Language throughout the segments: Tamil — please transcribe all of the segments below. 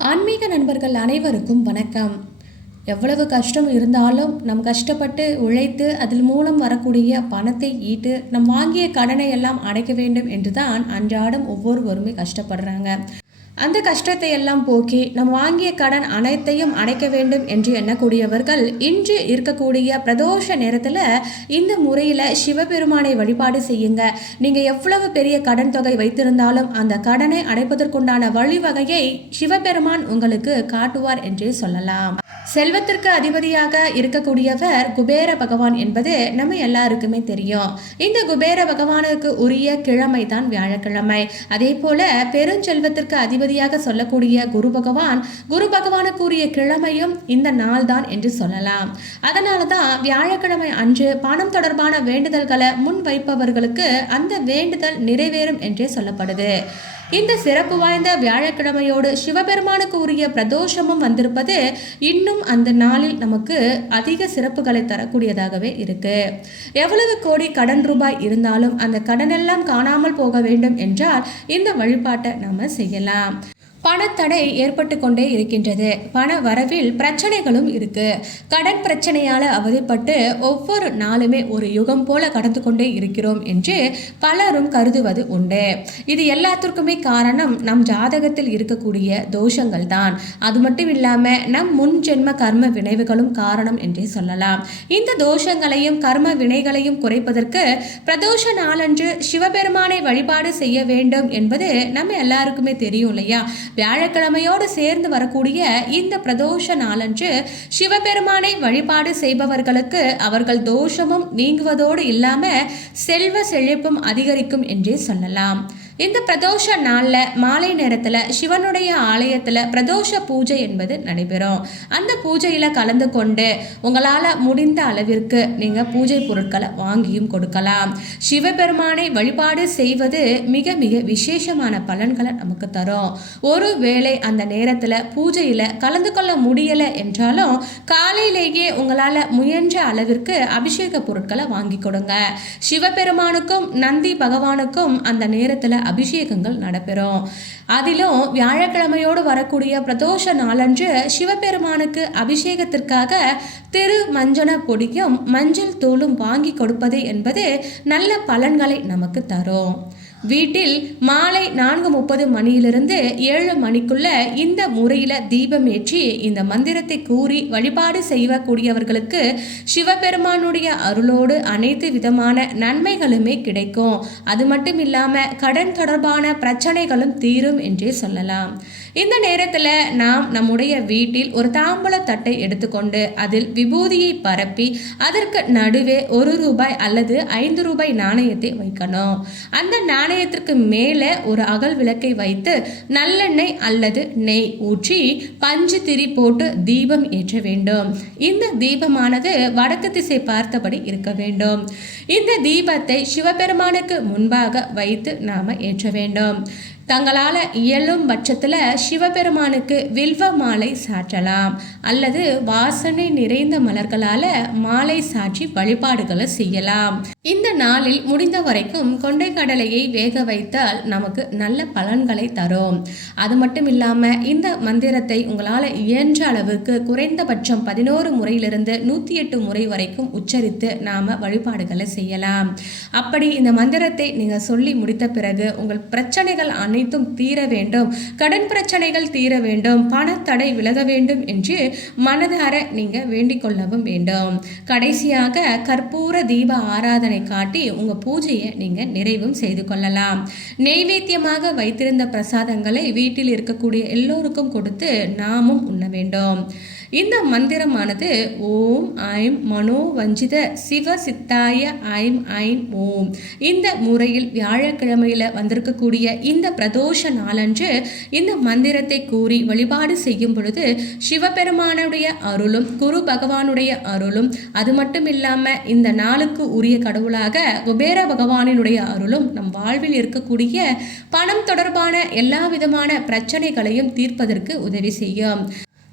ஆன்மீக நண்பர்கள் அனைவருக்கும் வணக்கம். எவ்வளவு கஷ்டம் இருந்தாலும் நம் கஷ்டப்பட்டு உழைத்து அதில் மூலம் வரக்கூடிய பணத்தை ஈட்டு நம் வாங்கிய கடனை எல்லாம் அடைக்க வேண்டும் என்று தான் அன்றாடம் ஒவ்வொருவருமே கஷ்டப்படுறாங்க. அந்த கஷ்டத்தை எல்லாம் போக்கி நம் வாங்கிய கடன் அனைத்தையும் அடைக்க வேண்டும் என்று எண்ணக்கூடியவர்கள் இன்று இருக்கக்கூடிய பிரதோஷ நேரத்தில் இந்த முறையில் சிவபெருமானை வழிபாடு செய்யுங்க. நீங்கள் எவ்வளவு பெரிய கடன் தொகை வைத்திருந்தாலும் அந்த கடனை அடைப்பதற்குண்டான வழிவகையை சிவபெருமான் உங்களுக்கு காட்டுவார் என்றே சொல்லலாம். செல்வத்திற்கு அதிபதியாக இருக்கக்கூடியவர் குபேர பகவான் என்பது நம்ம எல்லாருக்குமே தெரியும். இந்த குபேர பகவானுக்கு உரிய கிழமை தான் வியாழக்கிழமை. அதே போல பெருஞ்செல்வத்திற்கு அதிபதியாக சொல்லக்கூடிய குரு பகவான் குரு பகவானுக்குரிய கிழமையும் இந்த நாள் தான் என்று சொல்லலாம். அதனால தான் வியாழக்கிழமை அன்று பணம் தொடர்பான வேண்டுதல்களை முன் வைப்பவர்களுக்கு அந்த வேண்டுதல் நிறைவேறும் என்றே சொல்லப்படுது. இந்த சிறப்பு வாய்ந்த வியாழக்கிழமையோடு சிவபெருமானுக்கு உரிய பிரதோஷமும் வந்திருப்பது இன்னும் அந்த நாளில் நமக்கு அதிக சிறப்புகளை தரக்கூடியதாகவே இருக்கு. எவ்வளவு கோடி கடன் ரூபாய் இருந்தாலும் அந்த கடனெல்லாம் காணாமல் போக வேண்டும் என்றால் இந்த வழிபாட்டை நாம செய்யலாம். பணத்தடை ஏற்பட்டு கொண்டே இருக்கின்றது. பண வரவில் பிரச்சனைகளும் இருக்கு. கடன் பிரச்சனையால் அவதிப்பட்டு ஒவ்வொரு நாளுமே ஒரு யுகம் போல கடந்து கொண்டே இருக்கிறோம் என்று பலரும் கருதுவது உண்டு. இது எல்லாத்திற்குமே காரணம் நம் ஜாதகத்தில் இருக்கக்கூடிய தோஷங்கள் தான். அது மட்டும் இல்லாமல் நம் முன் ஜென்ம கர்ம வினைவுகளும் காரணம் என்றே சொல்லலாம். இந்த தோஷங்களையும் கர்ம வினைகளையும் குறைப்பதற்கு பிரதோஷ நாளன்று சிவபெருமானை வழிபாடு செய்ய வேண்டும் என்பது நம்ம எல்லாருக்குமே தெரியும் இல்லையா? வியாழக்கிழமையோடு சேர்ந்து வரக்கூடிய இந்த பிரதோஷ நாளன்று சிவபெருமானை வழிபாடு செய்பவர்களுக்கு அவர்கள் தோஷமும் நீங்குவதோடு இல்லாம செல்வ செழிப்பும் அதிகரிக்கும் என்றே சொல்லலாம். இந்த பிரதோஷ நாளில் மாலை நேரத்தில் சிவனுடைய ஆலயத்தில் பிரதோஷ பூஜை என்பது நடைபெறும். அந்த பூஜையில் கலந்து கொண்டு உங்களால் முடிந்த அளவிற்கு நீங்கள் பூஜை பொருட்களை வாங்கியும் கொடுக்கலாம். சிவபெருமானை வழிபாடு செய்வது மிக மிக விசேஷமான பலன்களை நமக்கு தரும். ஒரு வேளை அந்த நேரத்தில் பூஜையில் கலந்து கொள்ள முடியலை என்றாலும் காலையிலேயே உங்களால் முயன்ற அளவிற்கு அபிஷேக பொருட்களை வாங்கி கொடுங்க. சிவபெருமானுக்கும் நந்தி பகவானுக்கும் அந்த நேரத்தில் அபிஷேகங்கள் நடைபெறும். அதிலும் வியாழக்கிழமையோடு வரக்கூடிய பிரதோஷ நாளன்று சிவபெருமானுக்கு அபிஷேகத்திற்காக திரு மஞ்சன பொடியும் மஞ்சள் தூளும் வாங்கி கொடுப்பது என்பது நல்ல பலன்களை நமக்கு தரும். வீட்டில் மாலை நான்கு முப்பது மணியிலிருந்து ஏழு மணிக்குள்ள இந்த முறையில் தீபம் ஏற்றி இந்த மந்திரத்தை கூறி வழிபாடு செய்யக்கூடியவர்களுக்கு சிவபெருமானுடைய அருளோடு அனைத்து விதமான நன்மைகளுமே கிடைக்கும். அது மட்டும் இல்லாமல் கடன் தொடர்பான பிரச்சனைகளும் தீரும் என்றே சொல்லலாம். இந்த நேரத்தில் நாம் நம்முடைய வீட்டில் ஒரு தாம்பூல தட்டை எடுத்துக்கொண்டு அதில் விபூதியை பரப்பி அதற்கு நடுவே ஒரு ரூபாய் அல்லது ஐந்து ரூபாய் நாணயத்தை வைக்கணும். அந்த நாணயத்திற்கு மேலே ஒரு அகல் விளக்கை வைத்து நல்லெண்ணெய் அல்லது நெய் ஊற்றி பஞ்சு திரி போட்டு தீபம் ஏற்ற வேண்டும். இந்த தீபமானது வடக்கு திசை பார்த்தபடி இருக்க வேண்டும். இந்த தீபத்தை சிவபெருமானுக்கு முன்பாக வைத்து நாம ஏற்ற வேண்டும். தங்களால் இயலும் பட்சத்தில் சிவபெருமானுக்கு வில்வ மாலை சாற்றலாம். அல்லது வாசனை நிறைந்த மலர்களால் மாலை சாற்றி வழிபாடுகளை செய்யலாம். இந்த நாளில் முடிந்த வரைக்கும் கொண்டை கடலையை வேக வைத்தால் நமக்கு நல்ல பலன்களை தரும். அது மட்டும் இல்லாமல் இந்த மந்திரத்தை உங்களால் இயன்ற அளவுக்கு குறைந்தபட்சம் பதினோரு முறையிலிருந்து நூற்றி எட்டு முறை வரைக்கும் உச்சரித்து நாம் வழிபாடுகளை செய்யலாம். அப்படி இந்த மந்திரத்தை நீங்கள் சொல்லி முடித்த பிறகு உங்கள் பிரச்சனைகள் அனைத்தும் தீர வேண்டும். கடன் பிரச்சனைகள் தீர வேண்டும். பணத்தடை விலக வேண்டும் என்று மனதார நீங்கள் வேண்டிக் கொள்ளவும் வேண்டும். கடைசியாக கற்பூர தீப ஆராதனை காட்டி உங்க பூஜையை நீங்கள் நிறைவும் செய்து கொள்ளலாம். நெய்வேத்தியமாக வைத்திருந்த பிரசாதங்களை வீட்டில் இருக்கக்கூடிய எல்லோருக்கும் கொடுத்து நாமும் உண்ண வேண்டும். இந்த மந்திரமானது ஓம் ஐம் மனோவஞ்சித சிவ சித்தாய ஐம் ஐம் ஓம். இந்த முறையில் வியாழக்கிழமையில் வந்திருக்கக்கூடிய இந்த பிரதோஷ நாளன்று இந்த மந்திரத்தை கூறி வழிபாடு செய்யும் பொழுது சிவபெருமானுடைய அருளும் குரு பகவானுடைய அருளும் அது மட்டும் இல்லாமல் இந்த நாளுக்கு உரிய கடவுளாக குபேர பகவானினுடைய அருளும் நம் வாழ்வில் இருக்கக்கூடிய பணம் தொடர்பான எல்லா விதமான பிரச்சனைகளையும் தீர்ப்பதற்கு உதவி செய்யும்.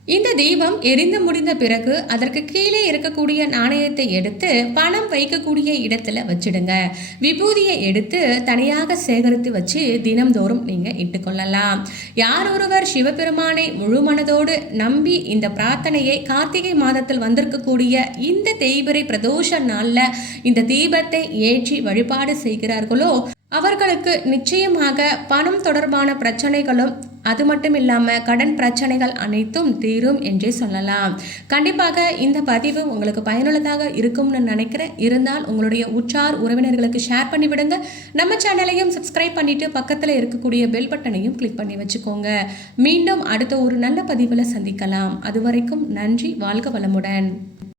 இந்த தீபம் எரிந்து முடிந்த பிறகு அதற்கு கீழே இருக்கக்கூடிய நாணயத்தை எடுத்து பணம் வைக்கக்கூடிய இடத்துல வச்சிடுங்க. விபூதியை எடுத்து தனியாக சேகரித்து வச்சு தினம்தோறும் நீங்க இட்டுக்கொள்ளலாம். யார் ஒருவர் சிவபெருமானை முழு மனதோடு நம்பி இந்த பிரார்த்தனையை கார்த்திகை மாதத்தில் வந்திருக்கக்கூடிய இந்த தேய்பிரை பிரதோஷ நாளில் இந்த தீபத்தை ஏற்றி வழிபாடு செய்கிறார்களோ அவர்களுக்கு நிச்சயமாக பணம் தொடர்பான பிரச்சனைகளும் அது மட்டும் இல்லாமல் கடன் பிரச்சனைகள் அனைத்தும் தீரும் என்றே சொல்லலாம். கண்டிப்பாக இந்த பதிவு உங்களுக்கு பயனுள்ளதாக இருக்கும்னு நினைக்கிறேன். இருந்தால் உங்களுடைய உற்றார் உறவினர்களுக்கு ஷேர் பண்ணி விடுங்க. நம்ம சேனலையும் சப்ஸ்கிரைப் பண்ணிட்டு பக்கத்தில் இருக்கக்கூடிய பெல் பட்டனையும் கிளிக் பண்ணி வச்சுக்கோங்க. மீண்டும் அடுத்த ஒரு நல்ல பதிவில் சந்திக்கலாம். அது வரைக்கும் நன்றி வாழ்க வளமுடன்.